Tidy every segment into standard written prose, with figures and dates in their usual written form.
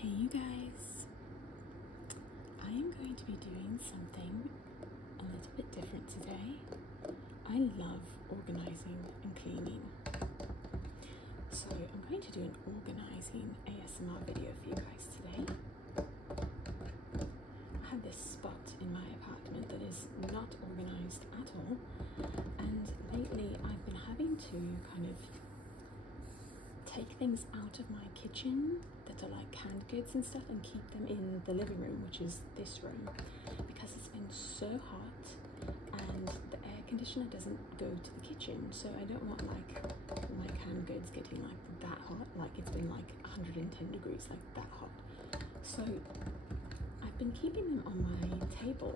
Hey you guys, I am going to be doing something a little bit different today. I love organizing and cleaning, so I'm going to do an organizing ASMR video for you guys today. I have this spot in my apartment that is not organized at all, and lately I've been having to kind of take things out of my kitchen that are like canned goods and stuff and keep them in the living room, which is this room, because it's been so hot and the air conditioner doesn't go to the kitchen, so I don't want like my canned goods getting like that hot, like it's been like 110 degrees, like that hot. So I've been keeping them on my table,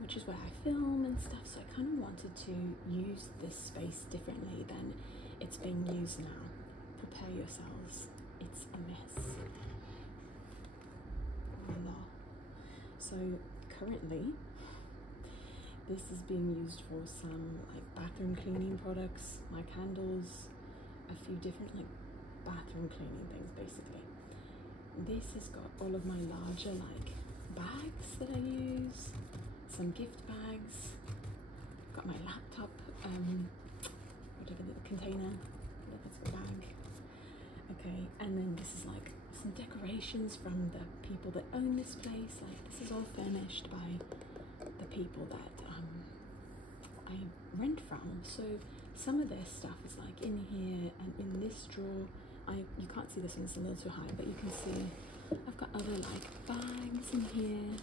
which is where I film and stuff, so I kind of wanted to use this space differently than it's being used now. Prepare yourselves, it's a mess. Voila. So currently this is being used for some like bathroom cleaning products, my candles, a few different like bathroom cleaning things basically. This has got all of my larger like bags that I use, some gift bags, got my laptop, whatever the container, whatever it's a bag. Okay, and then this is like some decorations from the people that own this place. Like this is all furnished by the people that I rent from. So some of their stuff is like in here and in this drawer. You can't see this one, it's a little too high, but you can see I've got other like bags in here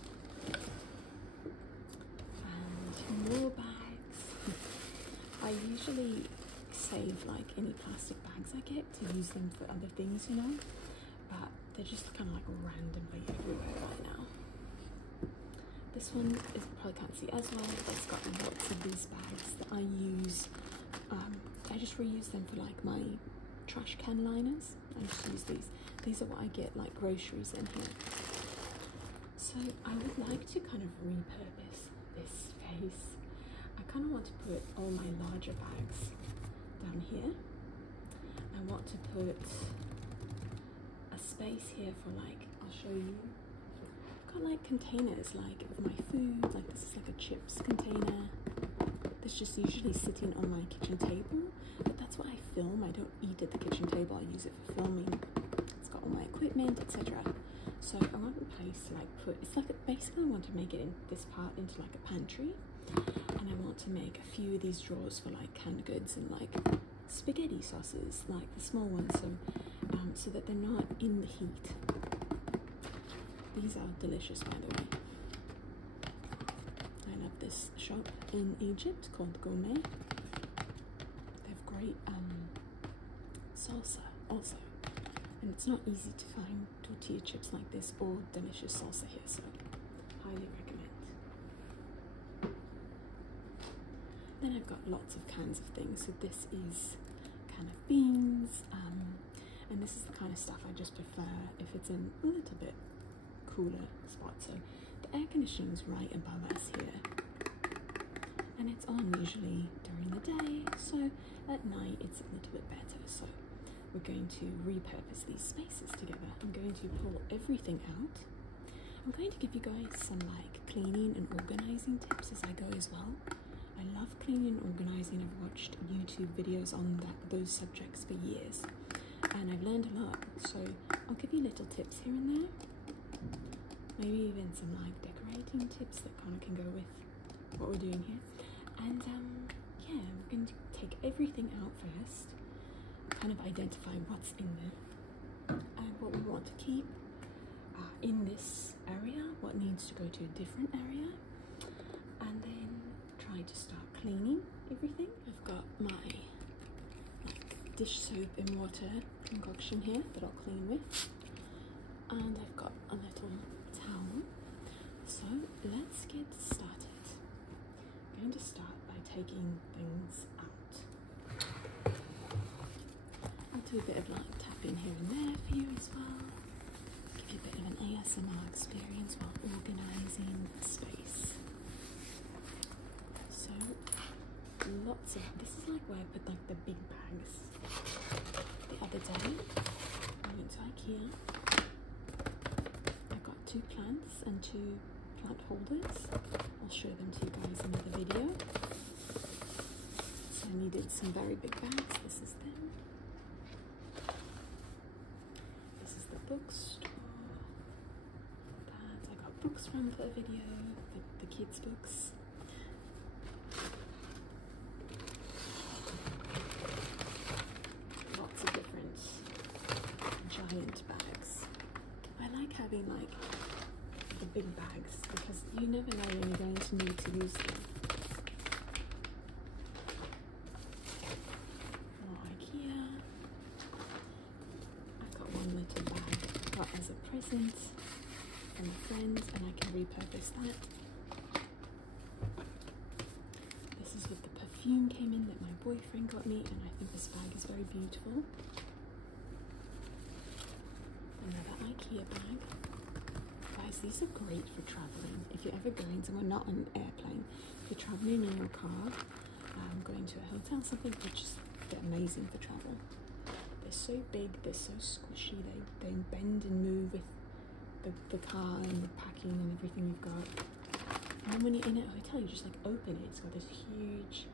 and more bags. I usually save like any plastic bags I get to use them for other things, you know, but they're just kind of like randomly everywhere right now. This one is probably can't see as well, but it's got lots of these bags that I use. I just reuse them for like my trash can liners. I just use these. These are what I get like groceries in here. So I would like to kind of repurpose this space. I kind of want to put all my larger bags down here. I want to put a space here for like, I'll show you. I've got like containers like of my food, like this is like a chips container. That's just usually sitting on my kitchen table, but that's what I film. I don't eat at the kitchen table, I use it for filming. It's got all my equipment, etc. So I want a place to like put, it's like basically I want to make it in this part into like a pantry, and I want to make a few of these drawers for like canned goods and like spaghetti sauces, like the small ones, so that they're not in the heat. These are delicious, by the way. I love this shop in Egypt called Gourmet. They have great salsa also, and it's not easy to find tortilla chips like this or delicious salsa here, so highly recommend. Then I've got lots of cans of things. So this is a can of beans, and this is the kind of stuff I just prefer if it's in a little bit cooler spot. So the air conditioning is right above us here, and it's on usually during the day, so at night it's a little bit better. So we're going to repurpose these spaces together. I'm going to pull everything out. I'm going to give you guys some like cleaning and organizing tips as I go as well. I love cleaning and organizing. I've watched YouTube videos on those subjects for years, and I've learned a lot. So I'll give you little tips here and there. Maybe even some like decorating tips that kind of can go with what we're doing here. And yeah, we're going to take everything out first, kind of identify what's in there and what we want to keep in this area, what needs to go to a different area, and then try to start cleaning everything. I've got my like dish soap and water concoction here that I'll clean with, and I've got a little towel. So let's get started. I'm going to start by taking things out. I'll do a bit of like tapping here and there for you as well. Give you a bit of an ASMR experience while organizing the space. So lots of, this is like where I put like the big bags. The other day I went to IKEA IKEA. I got 2 plants and 2 plant holders. I'll show them to you guys in another video. So I needed some very big bags. This is them. This is the bookstore. That I got books from for a video, the kids' books. Lots of different giant bags. I like having like the big bags because you never know when you're going to need to use them. More IKEA. I've got one little bag I got as a present from a friend and I can repurpose that. This is what the perfume came in that my boyfriend got me, and I think this bag is very beautiful. Another IKEA bag. Guys, these are great for traveling. If you're ever going somewhere, not on an airplane, if you're traveling in your car, going to a hotel, something, they're amazing for travel. They're so big, they're so squishy, they bend and move with the car and the packing and everything you've got. And then when you're in a hotel, you just like open it. It's got this huge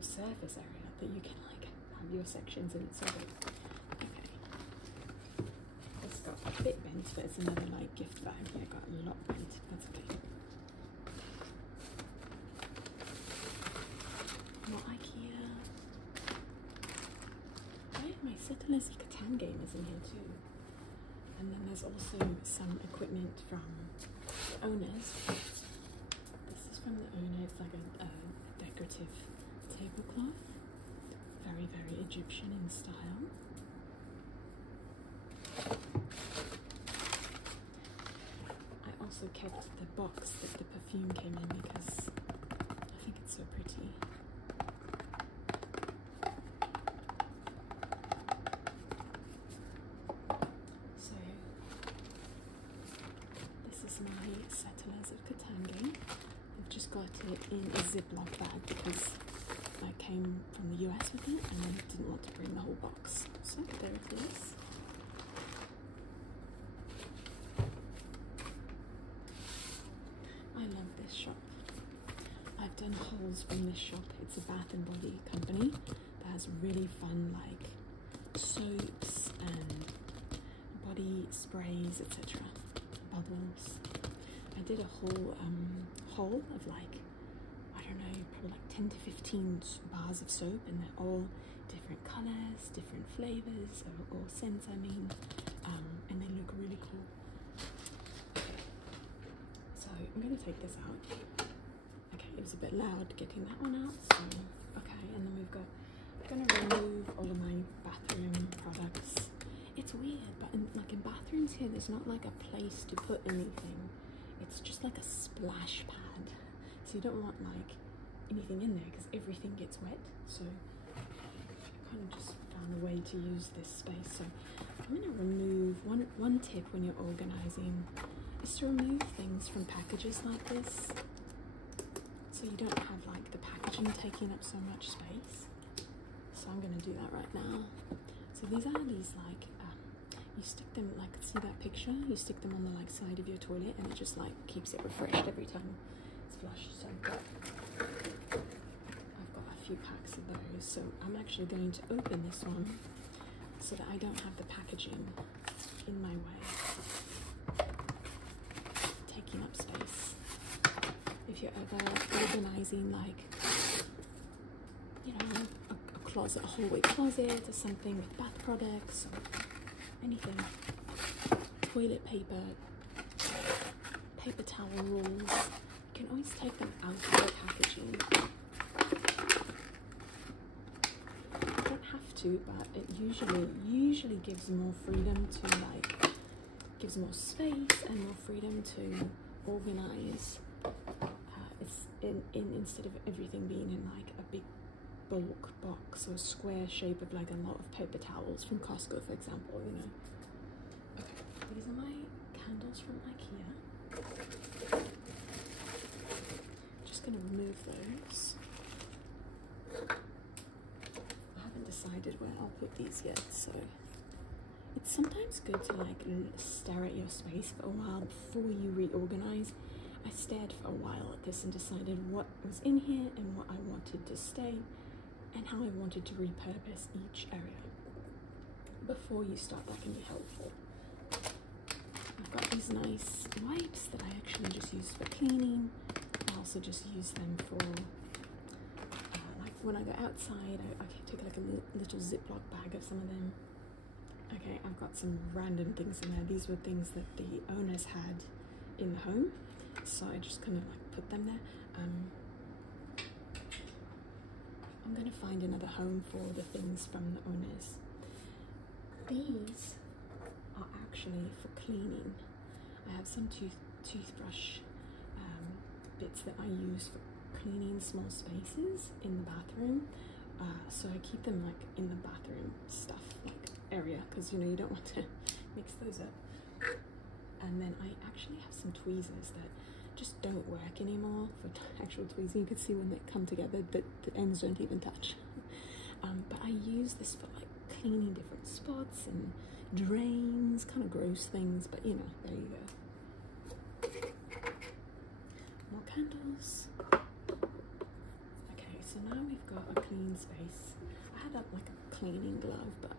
surface area that you can like have your sections in. It's so big. Okay. It's got a bit bent, but it's another like gift bag. Yeah, I got a lot bent. That's okay. More IKEA. Right, my Settlers of Catan game is in here too. And then there's also some equipment from the owners. This is from the owner. It's like a decorative tablecloth. Very, very Egyptian in style. I also kept the box that the perfume came in because I think it's so pretty. So this is my Settlers of Catan game. I've just got it in a Ziploc bag because I came from the US with it and I didn't want to bring the whole box. So there it is. I love this shop. I've done hauls from this shop. It's a Bath and Body company that has really fun like soaps and body sprays, etc. Bubbles. I did a whole haul of like, I don't know, probably like 10 to 15 bars of soap, and they're all different colors, different flavors, or scents I mean, and they look really cool. So I'm going to take this out. Okay, it was a bit loud getting that one out, so okay, and then we've got, I'm going to remove all of my bathroom products. It's weird, but in bathrooms here, there's not like a place to put anything. It's just like a splash pad. So you don't want like anything in there because everything gets wet. So I kind of just found a way to use this space. So I'm going to remove, one tip when you're organizing is to remove things from packages like this. So you don't have like the packaging taking up so much space. So I'm going to do that right now. So these are these like, you stick them like, see that picture? You stick them on the like side of your toilet and it just like keeps it refreshed every time it's flushed. So I've got a few packs of those. So I'm actually going to open this one so that I don't have the packaging in my way, taking up space. If you're ever organizing like, you know, a closet, a hallway closet or something with bath products or anything, toilet paper, paper towel rolls, you can always take them out of the packaging. You don't have to, but it usually gives more freedom to like, gives more space and more freedom to organize. It's instead of everything being in like a big bulk box or square shape of like a lot of paper towels from Costco, for example, you know. Okay, these are my candles from IKEA. Just gonna remove those. I haven't decided where I'll put these yet, so it's sometimes good to like stare at your space for a while before you reorganize. I stared for a while at this and decided what was in here and what I wanted to stay and how I wanted to repurpose each area. Before you start, that can be helpful. I've got these nice wipes that I actually just use for cleaning. I also just use them for like when I go outside, I take like a little Ziploc bag of some of them. Okay, I've got some random things in there. These were things that the owners had in the home, so I just kind of like put them there. I'm going to find another home for the things from the owners. These are actually for cleaning. I have some toothbrush bits that I use for cleaning small spaces in the bathroom. So I keep them like in the bathroom stuff like area, because you know you don't want to mix those up. And then I actually have some tweezers that just don't work anymore for actual tweezing. You can see when they come together that the ends don't even touch. But I use this for like cleaning different spots and drains, kind of gross things, but you know, there you go. More candles. Okay, so now we've got a clean space. I had like a cleaning glove, but I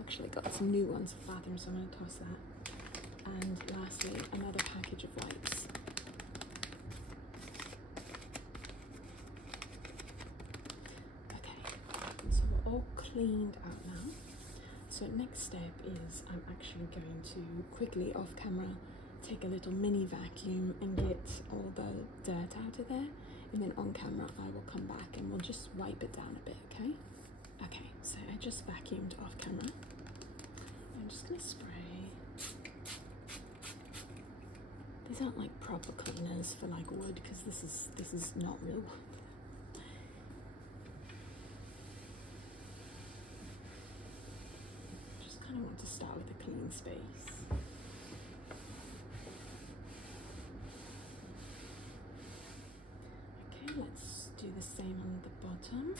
actually got some new ones for bathroom, so I'm going to toss that. And lastly, another package of wipes. Okay, so we're all cleaned out now. So next step is I'm actually going to quickly off camera take a little mini vacuum and get all the dirt out of there, and then on camera I will come back and we'll just wipe it down a bit, okay? Okay, so I just vacuumed off camera. I'm just gonna spray. These aren't like proper cleaners for like wood, because this is not real wood. Just kind of want to start with a clean space. Okay, let's do the same on the bottom.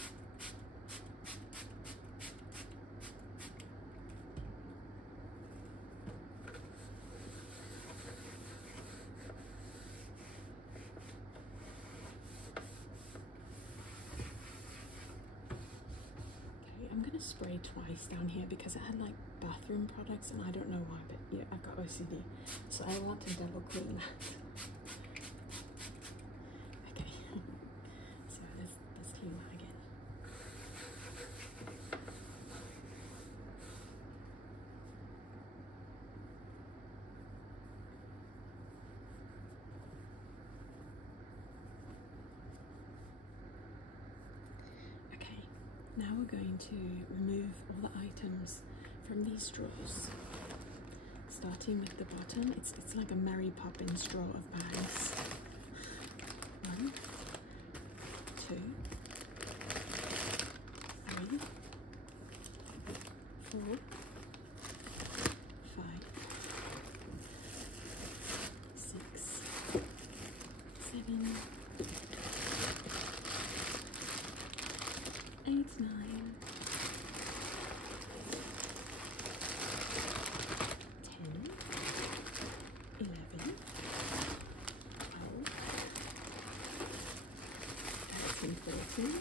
I'm gonna spray twice down here because it had like bathroom products and I don't know why, but yeah, I've got OCD, so I want to double clean that. Okay, so let's clean that again. Now we're going to remove all the items from these straws. Starting with the bottom, it's like a Mary Poppins straw of bags. 1, 2, 3, 4, 5, 6, 7, 8, 9, 10, 11, 12, 13, 14,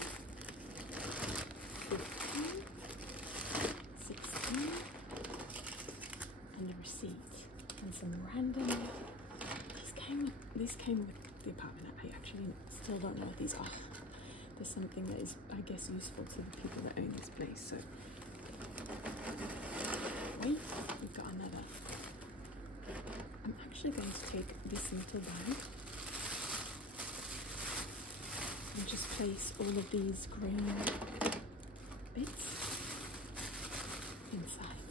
15, 16, and a receipt, and some random. These came with the apartment. I actually still don't know what these are. There's something that is, I guess, useful to the people that own this place. So, wait, we've got another. I'm actually going to take this little bag and just place all of these green bits inside.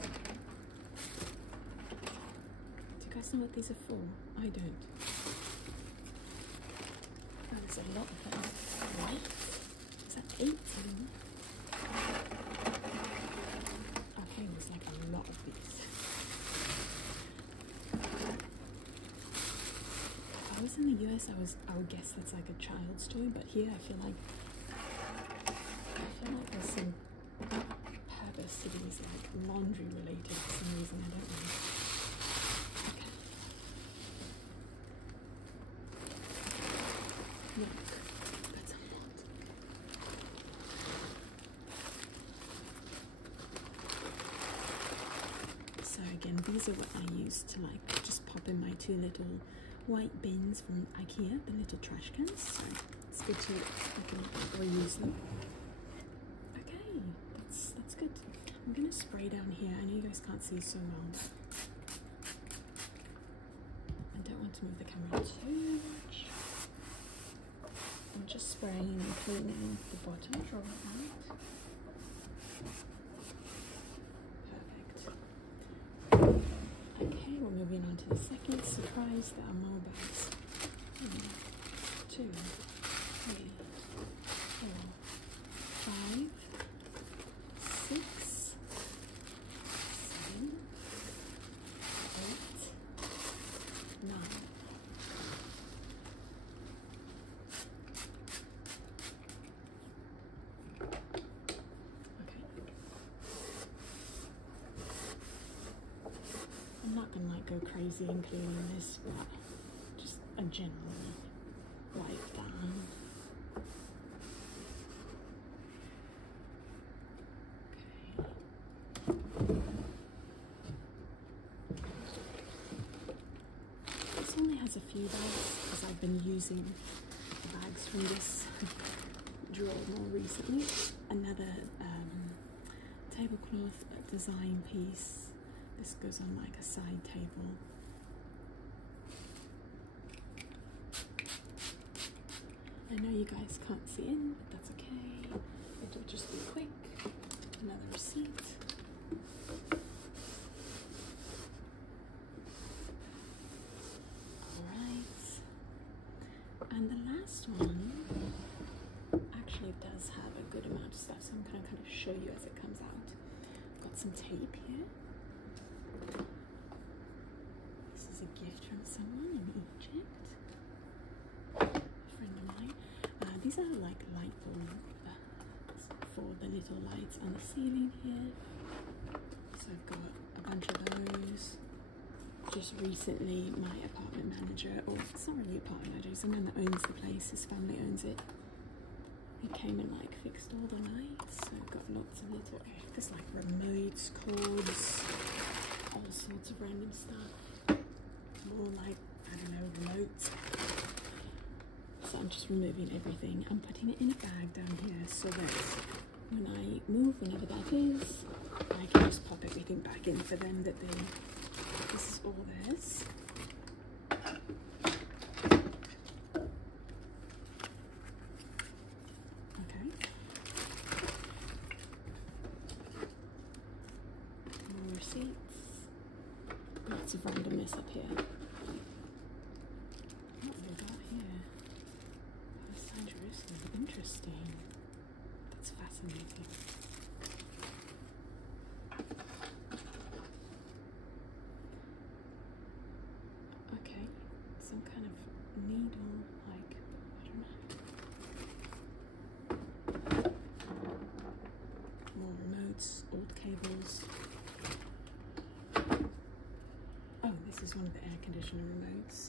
Do you guys know what these are for? I don't. Oh, there's a lot of them. Right? Is that 18? Okay, there's like a lot of these. If I was in the US, I would guess that's like a child's toy, but here I feel like there's some purpose to these, like laundry related for some reason. I don't know. Okay. Look, that's a lot. So again, these are what I use to like just pop in my 2 little white bins from IKEA, the little trash cans. So it's good to reuse them. Okay, that's good. I'm gonna spray down here. I know you guys can't see so well. I don't want to move the camera too much. I'm just spraying and cleaning the bottom drawer out. Perfect. Okay, we're moving on to the second surprise. There are more bags. 1, 2, 3, 4, 5, 6, 7, 8, 9. Okay. I'm not gonna like go crazy and cleaning this, but just a general wipe down. This only has a few bags because I've been using the bags from this drawer more recently. Another tablecloth design piece. This goes on like a side table. I know you guys can't see in, but that's okay. It'll just be quick. Another receipt. Alright. And the last one actually does have a good amount of stuff, so I'm going to kind of show you as it comes out. Got some tape here. This is a gift from someone in Egypt. These are like light bulbs for the little lights on the ceiling here. So I've got a bunch of those. Just recently, my apartment manager, or it's not really apartment manager, someone that owns the place, his family owns it. He came and like fixed all the lights. So I've got lots of little, there's like remotes, cords, all sorts of random stuff. More like, I don't know, remotes. So I'm just removing everything. I'm putting it in a bag down here so that when I move, whenever that is, I can just pop everything back in for them that this is all theirs. Okay. More receipts. Lots of randomness up here. What have we got here? Interesting. That's fascinating. Okay, some kind of needle, like, I don't know. More remotes, old cables. Oh, this is one of the air conditioner remotes.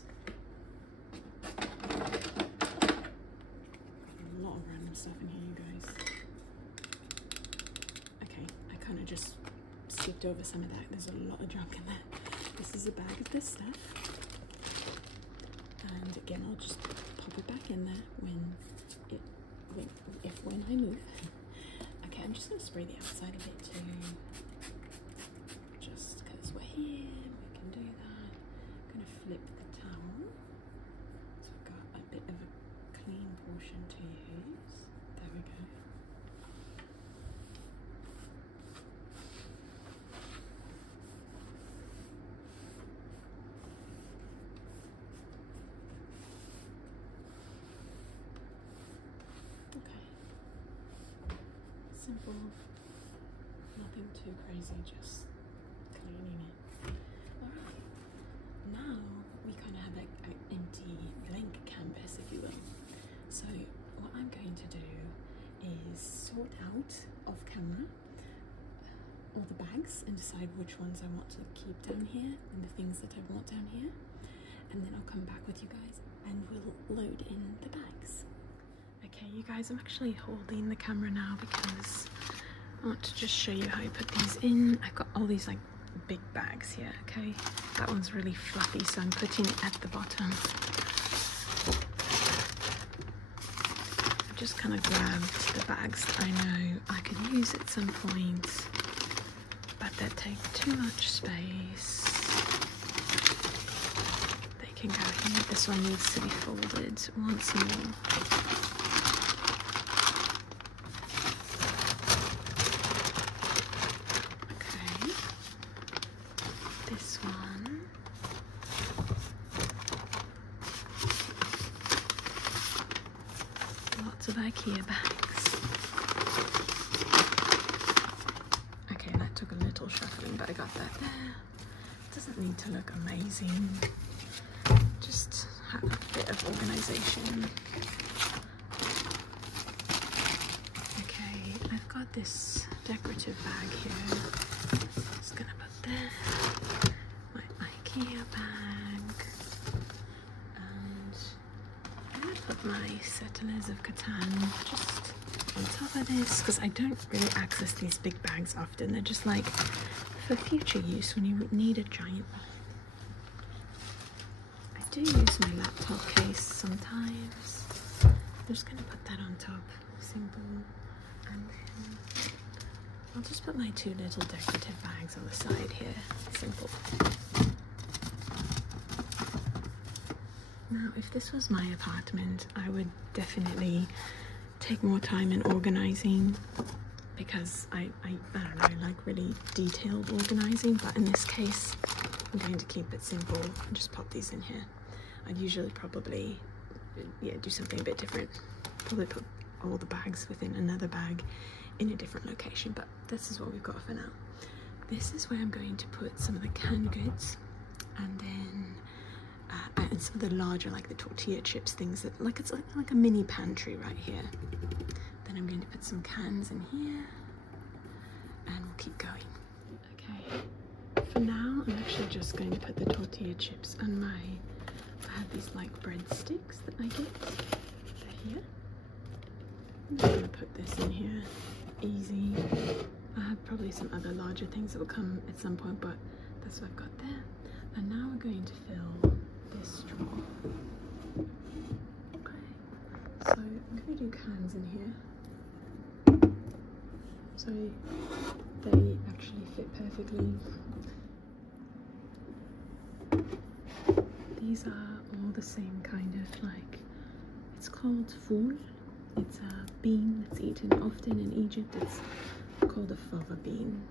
Stuff in here, you guys. Okay, I kind of just skipped over some of that. There's a lot of junk in there. This is a bag of this stuff, and again, I'll just pop it back in there when I move. Okay, I'm just gonna spray the outside of it too, just because we're here. We can do that. I'm gonna flip the towel, so I've got a bit of a clean portion to use. There we go. Okay. Simple. Nothing too crazy, just cleaning it. Alright. Now we kind of have an empty blank canvas, if you will. So what I'm going to do is sort out off camera all the bags and decide which ones I want to keep down here and the things that I want down here, and then I'll come back with you guys and we'll load in the bags. Okay, you guys, I'm actually holding the camera now because I want to just show you how I put these in. I've got all these like big bags here, okay? That one's really fluffy, so I'm putting it at the bottom. I just kind of grabbed the bags that I know I could use at some point, but that take too much space. They can go here. This one needs to be folded once more. Of IKEA bags. Okay, that took a little shuffling, but I got that there. Doesn't need to look amazing. Just have a bit of organization. Okay, I've got this decorative bag here. Just gonna put there. My IKEA bag. Put my Settlers of Catan just on top of this because I don't really access these big bags often. They're just like for future use when you would need a giant bag. I do use my laptop case sometimes. I'm just going to put that on top, simple, and then I'll just put my two little decorative bags on the side here, simple. Now, if this was my apartment, I would definitely take more time in organizing because I don't know, like really detailed organizing, but in this case, I'm going to keep it simple and just pop these in here. I'd usually probably, yeah, do something a bit different. Probably put all the bags within another bag in a different location, but this is what we've got for now. This is where I'm going to put some of the canned goods, and then and some of the larger, like the tortilla chips, things that like it's like a mini pantry right here. Then I'm going to put some cans in here and we'll keep going. Okay, for now I'm actually just going to put the tortilla chips on my, I have these like breadsticks that I get. They're here. I'm just going to put this in here, easy. I have probably some other larger things that will come at some point, but that's what I've got there. And now we're going to fill this straw. Okay, so I'm going to do cans in here. So they actually fit perfectly. These are all the same kind of like, it's called foul. It's a bean that's eaten often in Egypt. It's called a fava bean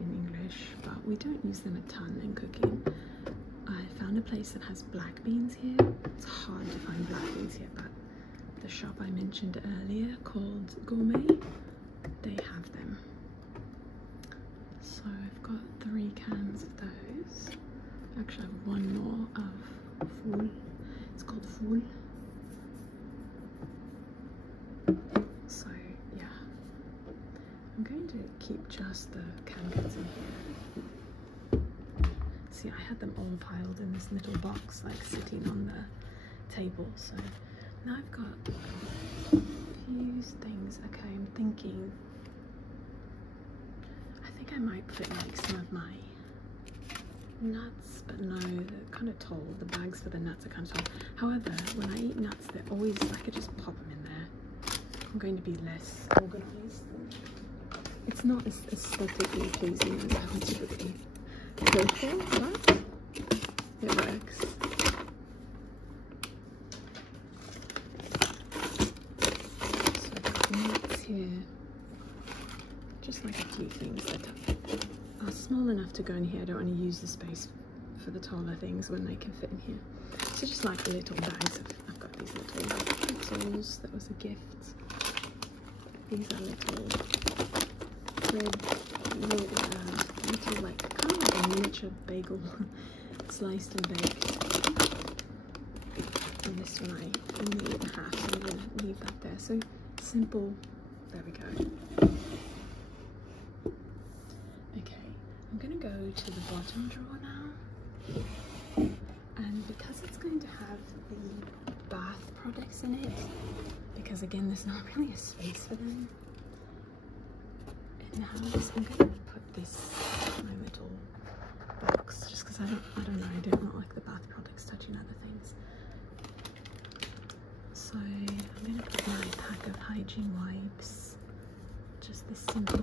in English, but we don't use them a ton in cooking. I found a place that has black beans here. It's hard to find black beans here, but the shop I mentioned earlier called Gourmet, they have them. So I've got 3 cans of those. Actually, I have one more of foul. It's called foul. So yeah, I'm going to keep just the canned goods in here. See, I had them all piled in this little box, like sitting on the table. So now I've got a few things. Okay, I'm thinking, I think I might put like some of my nuts, but no, they're kind of tall. The bags for the nuts are kind of tall. However, when I eat nuts, they're always, I could just pop them in there. I'm going to be less organized. It's not as aesthetically pleasing as I want it to be. Careful, but it works. So I've got nuts here, just like a few things that are small enough to go in here. I don't want to use the space for the taller things when they can fit in here. So just like little bags. I've got these little pretzels. That was a gift. These are little little like kind of like a miniature bagel, sliced and baked. And this one I only eat half, so I'm going to leave that there. So simple. There we go. go to the bottom drawer now, and because it's going to have the bath products in it, because again there's not really a space for them, and now I'm going to put this in my little box, just because I don't know, I don't like the bath products touching other things. So I'm going to put my pack of hygiene wipes, just this simple.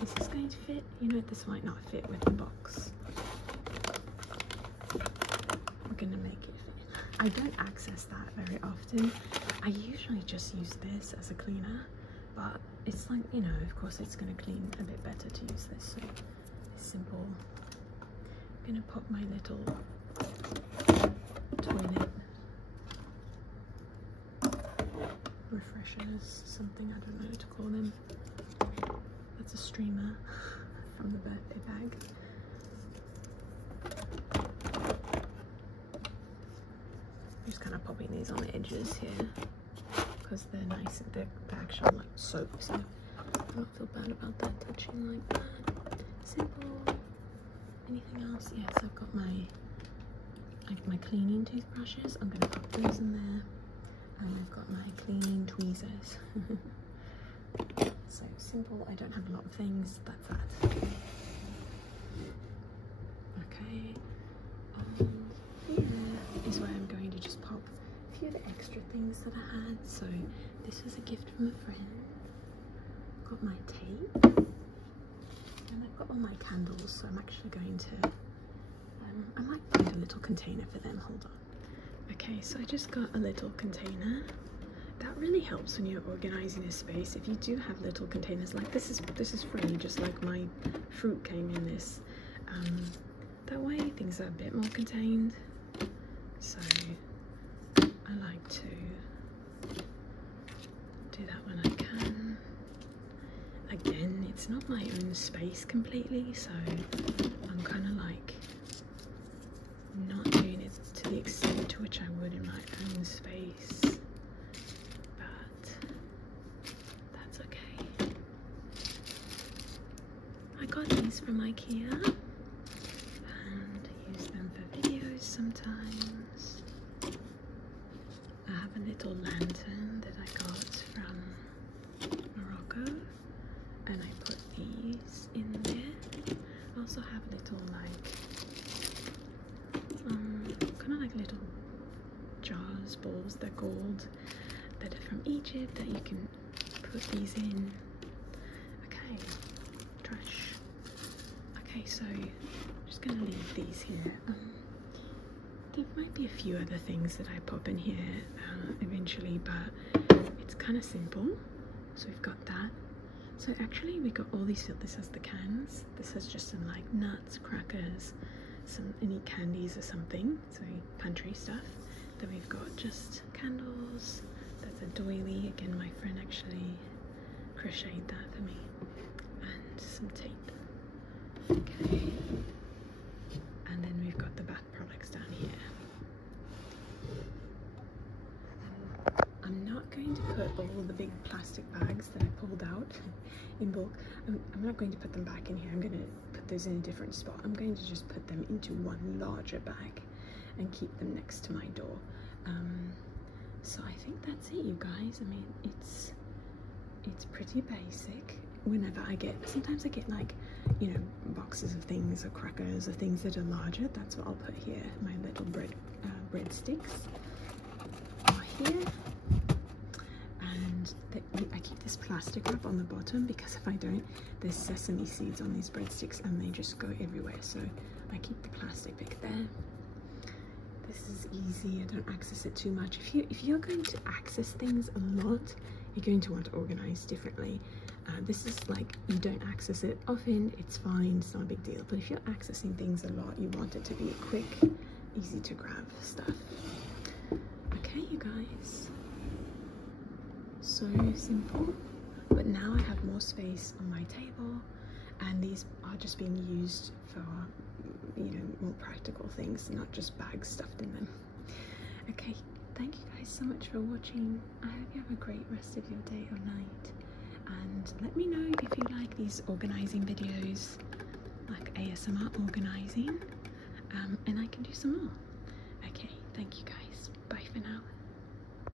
This is going to fit, you know, this might not fit with the box. We're going to make it fit. I don't access that very often. I usually just use this as a cleaner, but it's like, you know, of course it's going to clean a bit better to use this. So it's simple. I'm going to pop my little toilet refreshers, something, I don't know what to call them. That's a streamer from the birthday bag. I'm just kind of popping these on the edges here because they're nice, they're actually like soap, so I don't feel bad about that touching like that. Simple. Anything else? Yes, I've got my cleaning toothbrushes. I'm going to pop those in there. And I've got my cleaning tweezers. So simple, I don't have a lot of things, that's that. Okay, here is where I'm going to just pop a few of the extra things that I had. So this was a gift from a friend. Got my tape, and I've got all my candles, so I'm actually going to, I might find a little container for them, hold on. Okay, so I just got a little container. That really helps when you're organizing a space. If you do have little containers like this is free, just like my fruit came in this. That way things are a bit more contained. So I like to do that when I can. Again, it's not my own space completely, so I'm kind of like not doing it to the extent to which I would in my own space, but that's okay. I got these from IKEA and use them for videos sometimes. I have a little lantern that I got from Morocco, and I put these in there. I also have little like kind of like little jars, bowls, they're gold, that are from Egypt, that you can put these in. Okay, trash. Okay, so I'm just gonna leave these here. There might be a few other things that I pop in here eventually, but it's kind of simple. So we've got that. So actually we got all these filled. This has the cans, this has just some like nuts, crackers, any candies or something, so pantry stuff. Then we've got just candles, that's a doily, again my friend actually crocheted that for me, and some tape. Okay, and then we've got the bath products down here. I'm not going to put all the big plastic bags that I pulled out in bulk, I'm not going to put them back in here. I'm going to put those in a different spot. I'm going to just put them into one larger bag and keep them next to my door. So I think that's it, you guys. I mean, it's pretty basic. Whenever I get, sometimes I get like, you know, boxes of things or crackers or things that are larger, that's what I'll put here. My little breadsticks are here. And I keep this plastic wrap on the bottom because if I don't, there's sesame seeds on these breadsticks and they just go everywhere. So I keep the plastic bit there. This is easy, I don't access it too much. If you're going to access things a lot, you're going to want to organize differently. This is like, you don't access it often, it's fine, it's not a big deal. But if you're accessing things a lot, you want it to be quick, easy to grab stuff. Okay, you guys. So simple, but now I have more space on my table, and these are just being used for, you know, more practical things, not just bags stuffed in them. Okay, thank you guys so much for watching. I hope you have a great rest of your day or night, and let me know if you like these organizing videos. like ASMR organising, and I can do some more. Okay, thank you guys.